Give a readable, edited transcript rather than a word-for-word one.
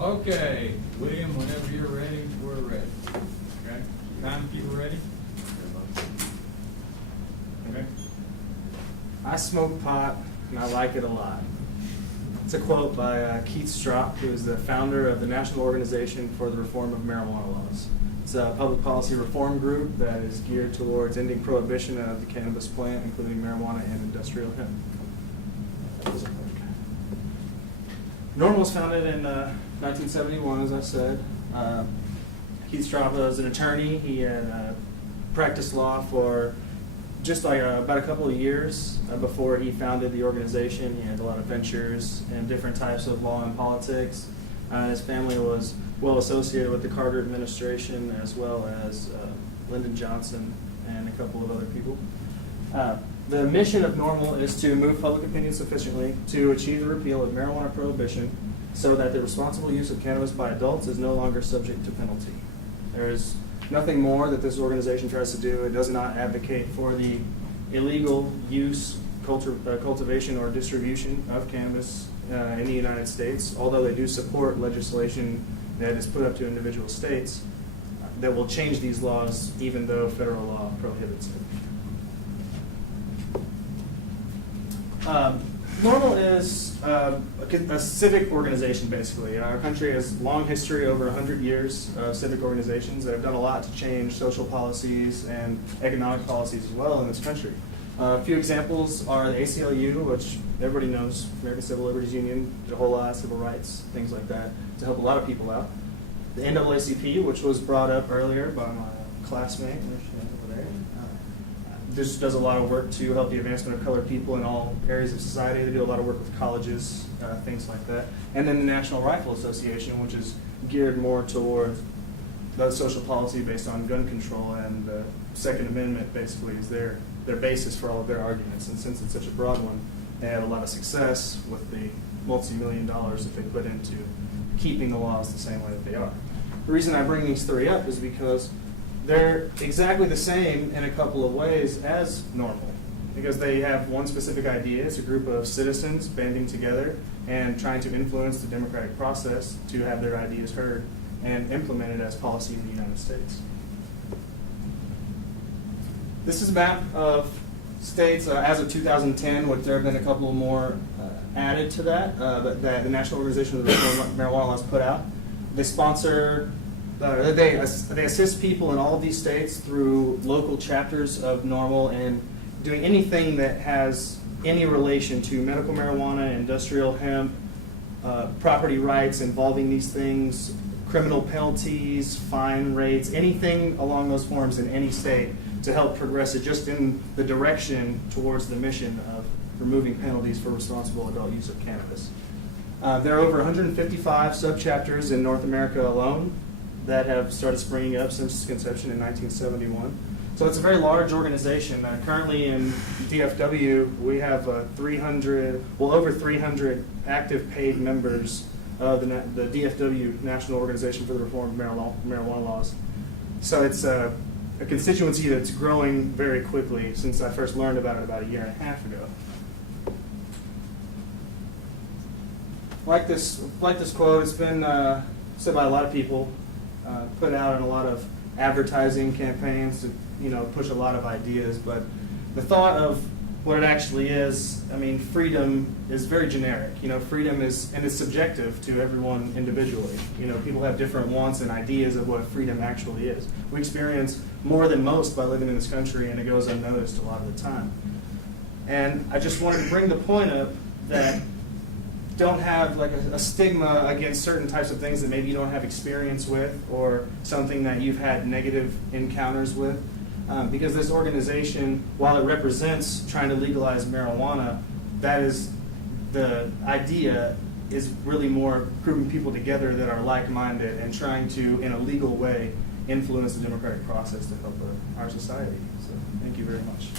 Okay, William, whenever you're ready, we're ready. Okay? Timekeeper ready? Okay. I smoke pot, and I like it a lot. It's a quote by Keith Stropp, who is the founder of the National Organization for the Reform of Marijuana Laws. It's a public policy reform group that is geared towards ending prohibition of the cannabis plant, including marijuana and industrial hemp. NORML was founded in 1971, as I said. Keith Stropp was an attorney. He had practiced law for just like about a couple of years before he founded the organization. He had a lot of ventures and different types of law and politics. His family was well associated with the Carter administration, as well as Lyndon Johnson and a couple of other people. The mission of NORML is to move public opinion sufficiently to achieve the repeal of marijuana prohibition so that the responsible use of cannabis by adults is no longer subject to penalty. There is nothing more that this organization tries to do. It does not advocate for the illegal use, cultivation, or distribution of cannabis in the United States, although they do support legislation that is put up to individual states that will change these laws even though federal law prohibits it. NORML is a civic organization, basically. Our country has a long history, over 100 years of civic organizations that have done a lot to change social policies and economic policies as well in this country. A few examples are the ACLU, which everybody knows, American Civil Liberties Union, did a whole lot of civil rights, things like that, to help a lot of people out. The NAACP, which was brought up earlier by my classmate, over there. This does a lot of work to help the advancement of colored people in all areas of society. They do a lot of work with colleges, things like that. And then the National Rifle Association, which is geared more toward the social policy based on gun control, and the Second Amendment basically is their basis for all of their arguments. And since it's such a broad one, they have a lot of success with the multi-million dollars that they put into keeping the laws the same way that they are. The reason I bring these three up is because they're exactly the same in a couple of ways as NORML, because they have one specific idea. It's a group of citizens banding together and trying to influence the democratic process to have their ideas heard and implemented as policy in the United States. This is a map of states as of 2010, which there have been a couple more added to that, but that the National Organization of the Reform of Marijuana Laws put out. They sponsor they assist people in all of these states through local chapters of NORML and doing anything that has any relation to medical marijuana, industrial hemp, property rights involving these things, criminal penalties, fine rates, anything along those forms in any state to help progress it just in the direction towards the mission of removing penalties for responsible adult use of cannabis. There are over 155 subchapters in North America alone that have started springing up since its conception in 1971. So it's a very large organization. Currently in DFW, we have over 300 active paid members of the DFW, National Organization for the Reform of Marijuana Laws. So it's a constituency that's growing very quickly since I first learned about it about a year and a half ago. Like this quote, it's been said by a lot of people, put out in a lot of advertising campaigns to push a lot of ideas, but the thought of what it actually is, I mean, freedom is very generic. Freedom is, and it's subjective to everyone individually. People have different wants and ideas of what freedom actually is. We experience more than most by living in this country, and it goes unnoticed a lot of the time. And I just wanted to bring the point up that don't have like a stigma against certain types of things that maybe you don't have experience with, or something that you've had negative encounters with. Because this organization, while it represents trying to legalize marijuana, that is the idea, is really more grouping people together that are like-minded and trying to, in a legal way, influence the democratic process to help our society. So thank you very much.